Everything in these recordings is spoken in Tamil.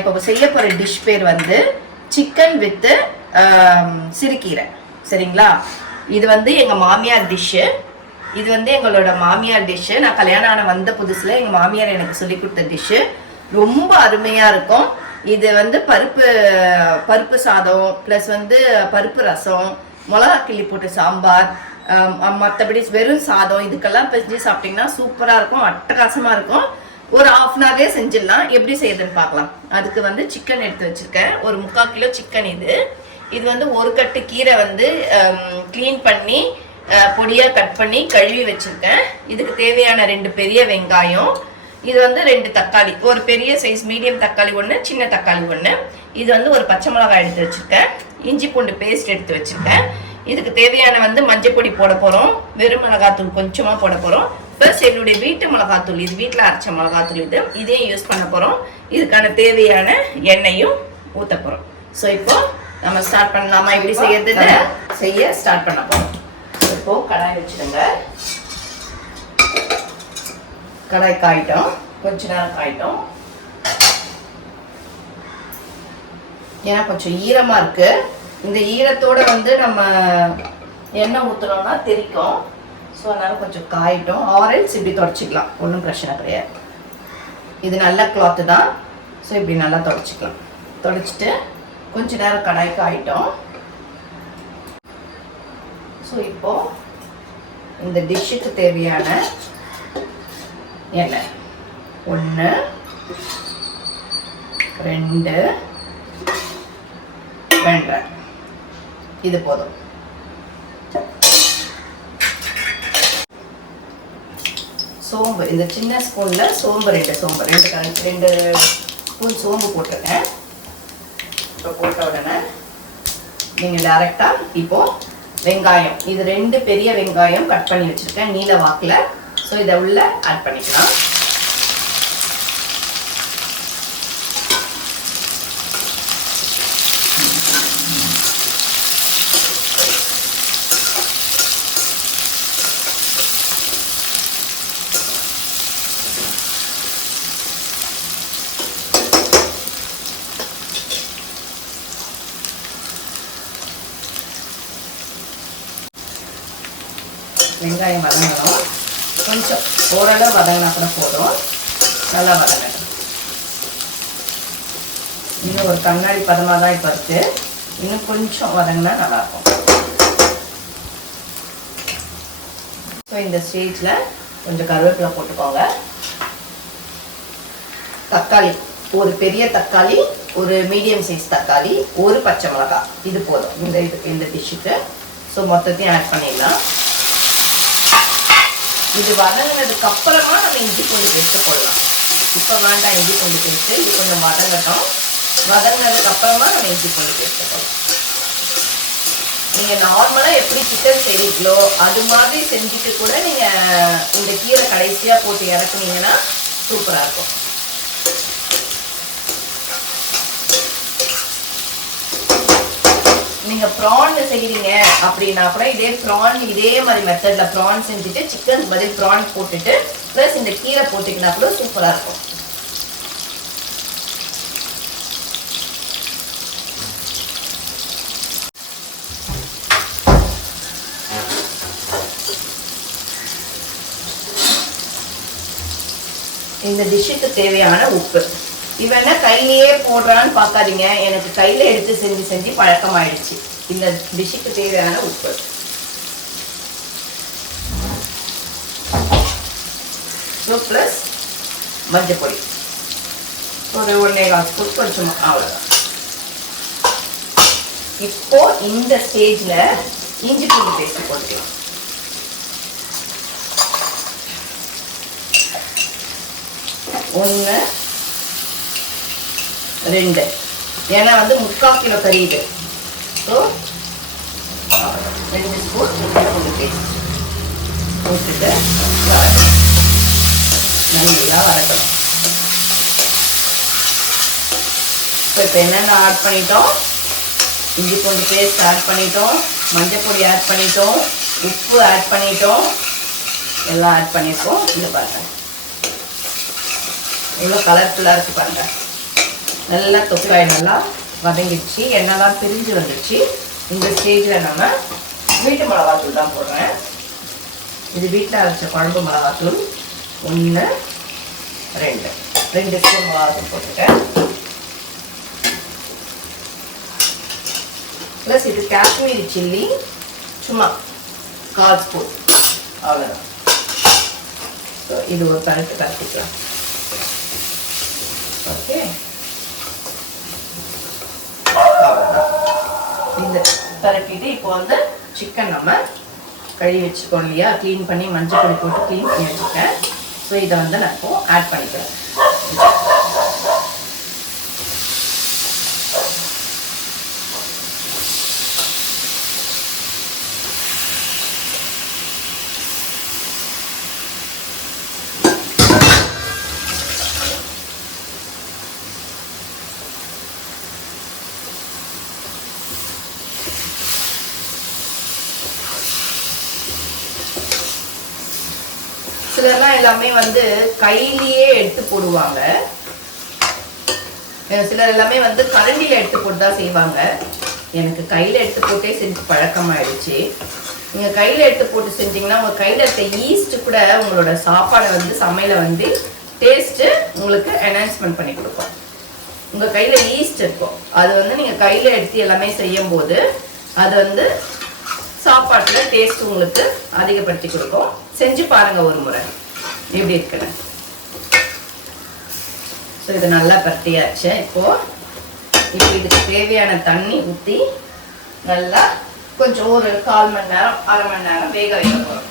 இப்போ செய்ய போகிற டிஷ் பேர் வந்து சிக்கன் வித் சிறுகீரை. சரிங்களா? இது வந்து எங்கள் மாமியார் டிஷ்ஷு. இது வந்து எங்களோட மாமியார் டிஷ்ஷு. நான் கல்யாணம் ஆன வந்த புதுசில் எங்கள் மாமியார் எனக்கு சொல்லி கொடுத்த டிஷ்ஷு. ரொம்ப அருமையாக இருக்கும். இது வந்து பருப்பு சாதம் ப்ளஸ் வந்து பருப்பு ரசம், மிளகா கிள்ளி போட்டு சாம்பார், மற்றபடி வெறும் சாதம் இதுக்கெல்லாம் செஞ்சு சாப்பிட்டிங்கன்னா சூப்பராக இருக்கும், அட்டகாசமாக இருக்கும். ஒரு 1/2 அன் ஹவர்லேயே செஞ்சிடலாம். எப்படி செய்யுதுன்னு பார்க்கலாம். அதுக்கு வந்து சிக்கன் எடுத்து வச்சுருக்கேன். ஒரு 3/4 கிலோ சிக்கன். இது வந்து ஒரு கட்டு கீரை வந்து க்ளீன் பண்ணி பொடியாக கட் பண்ணி கழுவி வச்சுருக்கேன். இதுக்கு தேவையான 2 பெரிய வெங்காயம், இது வந்து 2 தக்காளி, ஒரு பெரிய சைஸ் மீடியம் தக்காளி ஒன்று, சின்ன தக்காளி ஒன்று, இது வந்து ஒரு பச்சை மிளகாய் எடுத்து வச்சுருக்கேன், இஞ்சி பூண்டு பேஸ்ட் எடுத்து வச்சுருக்கேன். இதுக்கு தேவையான வந்து மஞ்சள் பொடி போட போகிறோம், வெறும் மிளகாத்தூள் கொஞ்சமாக போட போகிறோம், ப்ளஸ் என்னுடைய வீட்டு மிளகாத்தூள், இது வீட்டில் அரைச்ச மிளகாத்தூள், இதையும் யூஸ் பண்ண போகிறோம். இதுக்கான தேவையான எண்ணெயும் ஊற்ற போகிறோம். ஸோ இப்போ நம்ம ஸ்டார்ட் பண்ணலாமா? எப்படி செய்யறதுன்னு ஸ்டார்ட் பண்ண போகிறோம். இப்போ கடாய் வச்சுடுங்க. கடாய் காயிட்டோம், கொஞ்ச நேரம் காயிட்டோம். ஏன்னா கொஞ்சம் ஈரமாக இருக்கு. இந்த ஈரத்தோட வந்து நம்ம எண்ணெய் ஊற்றுனோம்னா தெரிக்கும். ஸோ அதனால கொஞ்சம் காயிட்டோம். ஆரல்ஸ் இப்படி தொடச்சிக்கலாம், ஒன்றும் பிரச்சனை கிடையாது. இது நல்ல கிளாத்து தான். ஸோ இப்படி நல்லா தொடச்சிக்கலாம். தொடச்சிட்டு கொஞ்ச நேரம் கடாய் காயிட்டோம். ஸோ இப்போ இந்த டிஷ்ஷுக்கு தேவையான எண்ணெய் 1 2 2 இது போதும். சோம்பு, இந்த சின்ன ஸ்பூனில் சோம்பு 2 ஸ்பூன் சோம்பு போட்டிருக்கேன். இப்போ போட்ட உடனே நீங்கள் டைரெக்டாக இப்போது வெங்காயம், இது 2 பெரிய வெங்காயம் கட் பண்ணி வச்சுருக்கேன் நீல வாக்கில். ஸோ இதை உள்ள ஆட் பண்ணிக்கலாம். வெங்காயம் வதங்கணும். கொஞ்சம் ஓரளவு வதங்கினா கூட போதும். நல்லா வதங்கணும். இன்னும் ஒரு கண்ணாடி பதமாக தான் இப்போ இருக்குது. இன்னும் கொஞ்சம் வதங்கினா நல்லாயிருக்கும். ஸோ இந்த ஸ்டேஜில் கொஞ்சம் கருவேப்பிலை போட்டுக்கோங்க. தக்காளி, ஒரு பெரிய தக்காளி, ஒரு மீடியம் சைஸ் தக்காளி, ஒரு பச்சை மிளகாய், இது போதும் இந்த டிஷ்ஷுக்கு. ஸோ மொத்தத்தையும் ஆட் பண்ணிடலாம். இது வதங்கினதுக்கு அப்புறமா நம்ம இஞ்சி பூண்டு பேஸ்ட்டு போடலாம். இப்போ வேண்டாம் இஞ்சி பூண்டு பேஸ்ட்டு, இது கொஞ்சம் வதங்கட்டும். வதங்கினதுக்கு அப்புறமா நம்ம இஞ்சி பூண்டு பேஸ்ட்டு போடலாம். நீங்கள் நார்மலாக எப்படி சிக்கன் செய்வீங்களோ அது மாதிரி செஞ்சுட்டு கூட நீங்கள் இந்த கீரை கடைசியாக போட்டு இறக்குனீங்கன்னா சூப்பராக இருக்கும். நீங்கள் ப்ரான் செய்கிறீங்க அப்படின்னா கூட இதே மாதிரி மெத்தடில் ப்ரான் செஞ்சுட்டு சிக்கன் பதில் ப்ரான் போட்டுட்டு ப்ளஸ் இந்த கீரை போட்டிங்கன்னா கூட சூப்பராக இருக்கும். இந்த டிஷ்ஷுக்கு தேவையான உப்பு, இவன கையிலேயே போடுறான்னு பார்க்காதீங்க. எனக்கு கையில் எடுத்து செஞ்சு பழக்கமாயிடுச்சு. இந்த டிஷ்ஷுக்கு தேவையான உப்பு, ப்ளஸ் மஞ்சள் பொடி ஒரு 1.25 ஸ்பூன் கொஞ்சம், அவ்வளோதான். இப்போ இந்த ஸ்டேஜில் இஞ்சி பூண்டு பேஸ்ட் போட்டுக்கலாம். ஒன்று 2, ஏன்னா வந்து 3/4 கிலோ கறி இது. ஸோ 2 ஸ்பூன் பூண்டு பேஸ்ட் போட்டுட்டு நல்லா வதக்கணும். இப்போ என்னென்ன ஆட் பண்ணிட்டோம்? இஞ்சி பூண்டு பேஸ்ட் ஆட் பண்ணிட்டோம், மஞ்சள் பொடி ஆட் பண்ணிட்டோம், உப்பு ஆட் பண்ணிட்டோம், எல்லாம் ஆட் பண்ணியிருக்கோம். இது பாருங்கள் எவ்வளோ கலர்ஃபுல்லாக இருக்குது பாருங்கள். நல்லா தொக்காய் நல்லா வதங்கிடுச்சு, எண்ணெய்லாம் பிரிஞ்சு வந்துடுச்சு. இந்த ஸ்டேஜில் நம்ம வீட்டு மிளகாத்தூள் தான் போடுறேன். இது வீட்டில் அரைச்ச குழம்பு மிளகாத்தூள் 1 2 ஸ்பூன் மிளகாத்தூள் போட்டுட்டேன். ப்ளஸ் இது காஷ்மீரி சில்லி சும்மா 1/4 ஸ்பூன், அவ்வளோதான். ஸோ இது ஒரு கலக்கிக்கலாம். ஓகே, இந்த பரட்டிட்டு இப்போ வந்து சிக்கன் நம்ம கழுவி வச்சுக்கோம் இல்லையா, க்ளீன் பண்ணி மஞ்சள் பொடி போட்டு க்ளீன் பண்ணி வச்சுருக்கேன். ஸோ இதை வந்து நான் இப்போ ஆட் பண்ணிக்கிறேன். சிலர்லாம் எல்லாமே வந்து கையிலேயே எடுத்து போடுவாங்க, சிலர் எல்லாமே வந்து கரண்டியில் எடுத்து போட்டு தான் செய்வாங்க. எனக்கு கையில் எடுத்து போட்டே செஞ்சு பழக்கமாயிடுச்சு. நீங்கள் கையில் எடுத்து போட்டு செஞ்சிங்கன்னா உங்கள் கையில் இருக்க ஈஸ்ட்டு கூட உங்களோட சாப்பாடை வந்து சமையலை வந்து டேஸ்ட்டு உங்களுக்கு என்ஹான்ஸ்மெண்ட் பண்ணி கொடுக்கும். உங்கள் கையில் ஈஸ்ட் இருக்கும், அது வந்து நீங்கள் கையில் எடுத்து எல்லாமே செய்யும் போது அது வந்து சாப்பாட்டில் டேஸ்ட் உங்களுக்கு அதிகப்படுத்தி கொடுக்கும். செஞ்சு பாருங்கள் ஒரு முறை எப்படி இருக்குன்னு. ஸோ இது நல்லா பரட்டியாச்சு. இப்போ இதுக்கு தேவையான தண்ணி ஊற்றி நல்லா கொஞ்சம் ஒரு 1/4 மணி நேரம் 1/2 மணி நேரம் வேக வைக்க போகிறோம்.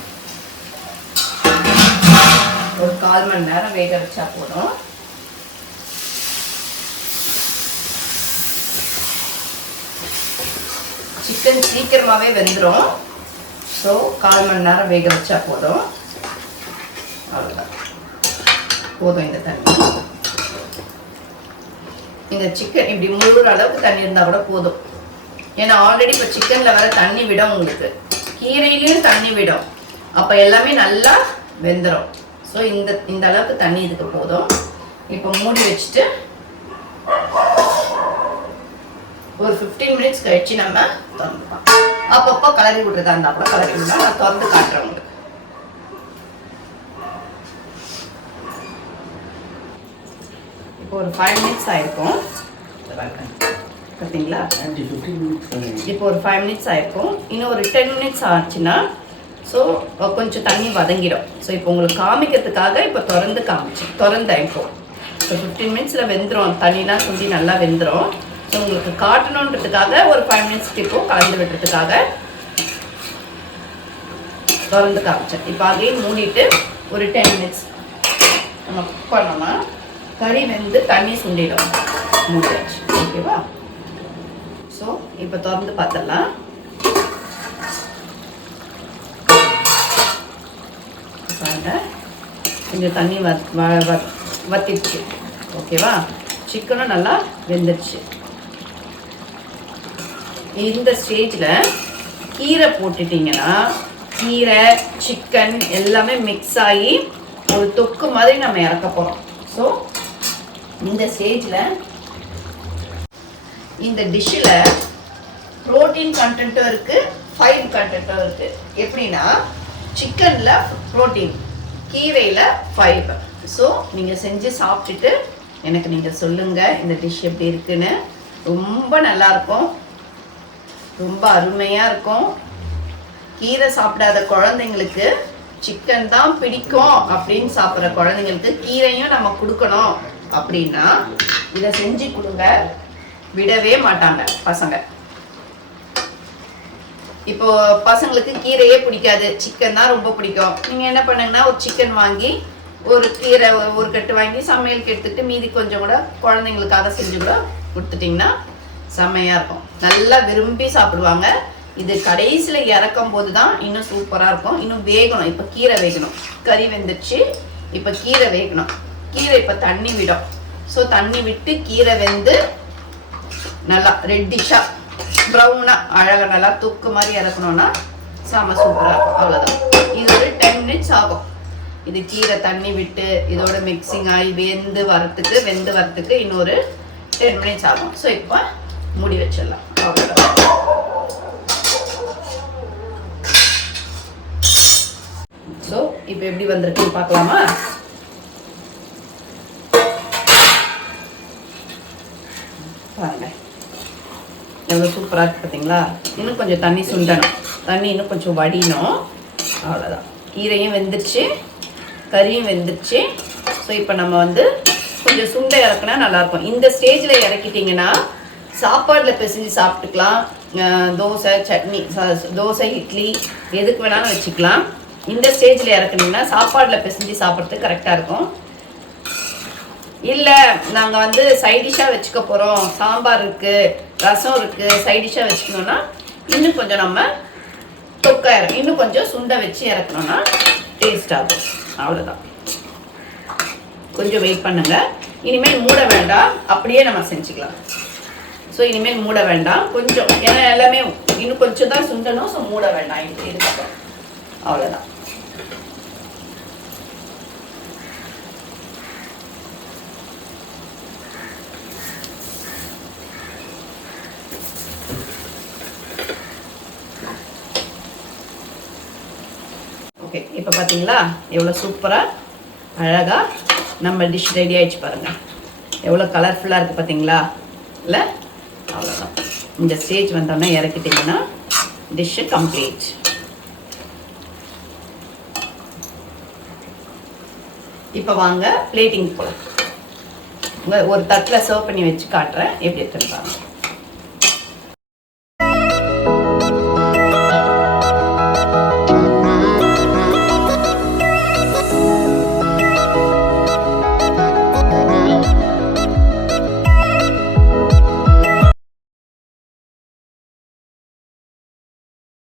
ஒரு 1/4 மணி நேரம் வேக வச்சா போதும். சிக்கன் சீக்கிரமாகவே வெந்துடும். ஸோ 1/4 மணி நேரம் வேக வச்சா போதும். அவ்வளோதான், போதும் இந்த தண்ணி. இந்த சிக்கன் இப்படி முழுகிற அளவுக்கு தண்ணி இருந்தால் கூட போதும். ஏன்னா ஆல்ரெடி இப்போ சிக்கனில் வர தண்ணி விடும், உங்களுக்கு கீரையிலையும் தண்ணி விடும், அப்போ எல்லாமே நல்லா வெந்துடும். ஸோ இந்த அளவுக்கு தண்ணி இதுக்கு போதும். இப்போ மூடி வச்சுட்டு ஒரு 15 மினிட்ஸ் கழிச்சு நம்ம திறந்துக்கலாம். அப்பப்போ கலரி விட்றதா இருந்தால் கூட கலரி விடலாம். நான் திறந்து காட்டுறேன் உங்களுக்கு. இப்போ ஒரு 5 மினிட்ஸ் ஆயிருக்கும் பார்த்தீங்களா? இப்போ ஒரு 5 மினிட்ஸ் ஆயிருக்கும். இன்னும் ஒரு 10 மினிட்ஸ் ஆச்சுன்னா ஸோ கொஞ்சம் தண்ணி வதங்கிடும். ஸோ இப்போ உங்களுக்கு காமிக்கிறதுக்காக இப்போ திறந்தேன். இப்போ 15 மினிட்ஸில் வெந்துடும், தண்ணிலாம் சுண்டி நல்லா வெந்துடும். ஸோ உங்களுக்கு காட்டணுன்றதுக்காக ஒரு 5 மினிட்ஸ்க்கு இப்போ கலந்து விடுறதுக்காக திறந்து காமிச்சேன். இப்போ அதையும் மூடிட்டு ஒரு 10 மினிட்ஸ் நம்ம குக் பண்ணோம்னா கறி வெந்து தண்ணி சுண்டிடும். மூடியாச்சு, ஓகேவா? ஸோ இப்போ திறந்து பார்த்துடலாம். பாருங்க, கொஞ்சம் தண்ணி வத்திடுச்சு, ஓகேவா? சிக்கனும் நல்லா வெந்துடுச்சு. இந்த ஸ்டேஜில் கீரை போட்டுட்டிங்கன்னா கீரை சிக்கன் எல்லாமே மிக்ஸ் ஆகி ஒரு தொக்கு மாதிரி நம்ம இறக்க போகிறோம். ஸோ இந்த ஸ்டேஜில் இந்த டிஷ்ஷில் ப்ரோட்டீன் கண்டென்ட்டும் இருக்குது, ஃபைபர் கண்டென்ட்டும் இருக்குது. எப்படின்னா சிக்கனில் ப்ரோட்டீன், கீரையில் ஃபைபர். ஸோ நீங்கள் செஞ்சு சாப்பிட்டுட்டு எனக்கு நீங்கள் சொல்லுங்கள் இந்த டிஷ் எப்படி இருக்குன்னு. ரொம்ப நல்லாயிருக்கும், ரொம்ப அருமையாக இருக்கும். கீரை சாப்பிடாத குழந்தைங்களுக்கு சிக்கன் தான் பிடிக்கும் அப்படின்னு சாப்பிட்ற குழந்தைங்களுக்கு கீரையும் நம்ம கொடுக்கணும் அப்படின்னா இதை செஞ்சு கொடுங்க, விடவே மாட்டாங்க பசங்க. இப்போ பசங்களுக்கு கீரையே பிடிக்காது, சிக்கன் தான் ரொம்ப பிடிக்கும். நீங்கள் என்ன பண்ணுங்கன்னா ஒரு சிக்கன் வாங்கி ஒரு கீரை ஒரு கட்டு வாங்கி சமையலுக்கு எடுத்துகிட்டு மீதி கொஞ்சம் கூட குழந்தைங்களுக்காக செஞ்சு கூட கொடுத்துட்டிங்கன்னா செம்மையாக இருக்கும், நல்லா விரும்பி சாப்பிடுவாங்க. இது கடைசியில் இறக்கும் போது தான் இன்னும் சூப்பராக இருக்கும். இன்னும் வேகணும், இப்போ கீரை வேகணும். கறி வெந்துடுச்சு, இப்போ கீரை வேகணும். கீரை இப்போ தண்ணி விடும். ஸோ தண்ணி விட்டு கீரை வெந்து நல்லா ரெட்டிஷாக ப்ரௌனாக அழகாக நல்லா தொக்கு மாதிரி இறக்கணும்னா செம்ம சூப்பராக இருக்கும். அவ்வளோதான். இது ஒரு 10 மினிட்ஸ் ஆகும். இது கீரை தண்ணி விட்டு இதோட மிக்சிங் ஆகி வெந்து வரத்துக்கு இன்னொரு 10 மினிட்ஸ் ஆகும். ஸோ இப்போ மூடி வச்சிடலாம். அவ்வளோதான். ஸோ இப்போ எப்படி வந்திருக்குன்னு பார்க்கலாமா? பாருங்க எவ்வளோ சூப்பராக இருக்குது பார்த்தீங்களா? இன்னும் கொஞ்சம் தண்ணி சுண்டணும், தண்ணி இன்னும் கொஞ்சம் வடியணும். அவ்வளோதான். கீரையும் வெந்துருச்சு, கறியும் வெந்துருச்சு. ஸோ இப்போ நம்ம வந்து கொஞ்சம் சுண்டை இறக்குனா நல்லாயிருக்கும். இந்த ஸ்டேஜில் இறக்கிட்டிங்கன்னா சாப்பாடில் பிசைஞ்சு சாப்பிட்டுக்கலாம். தோசை, சட்னி, தோசை, இட்லி எதுக்கு வேணாலும் வச்சுக்கலாம். இந்த ஸ்டேஜில் இறக்குனீங்கன்னா சாப்பாடில் பிசைஞ்சு சாப்பிட்றதுக்கு கரெக்டாக இருக்கும். இல்லை நாங்கள் வந்து சைடிஷாக வச்சுக்க போகிறோம், சாம்பார் இருக்குது, ரசம் இருக்குது, சைடிஷாக வச்சுக்கணுன்னா இன்னும் கொஞ்சம் நம்ம தொக்கா இன்னும் கொஞ்சம் சுண்டை வச்சு இறக்கணுன்னா டேஸ்ட் ஆகும். அவ்வளோதான். கொஞ்சம் வெயிட் பண்ணுங்கள். இனிமேல் மூட வேண்டாம், அப்படியே நம்ம செஞ்சுக்கலாம். ஸோ இனிமேல் மூட வேண்டாம் கொஞ்சம், ஏன்னா எல்லாமே இன்னும் கொஞ்சம் தான் சுண்டணும். ஸோ மூட வேண்டாம் இதுக்கப்புறம். அவ்வளோதான். ஓகே, இப்போ பார்த்தீங்களா எவ்வளோ சூப்பராக அழகாக நம்ம டிஷ் ரெடி ஆகிடுச்சு பாருங்கள். எவ்வளோ கலர்ஃபுல்லாக இருக்குது பார்த்தீங்களா? இல்லை? அவ்வளோதான். இந்த ஸ்டேஜ் வந்தோடனே இறக்கிட்டிங்கன்னா டிஷ்ஷு கம்ப்ளீட். இப்போ வாங்க பிளேட்டிங் போகலாம். ஒரு தட்டில் சர்வ் பண்ணி வச்சு காட்டுறேன் எப்படி இருக்குன்னு பாருங்க.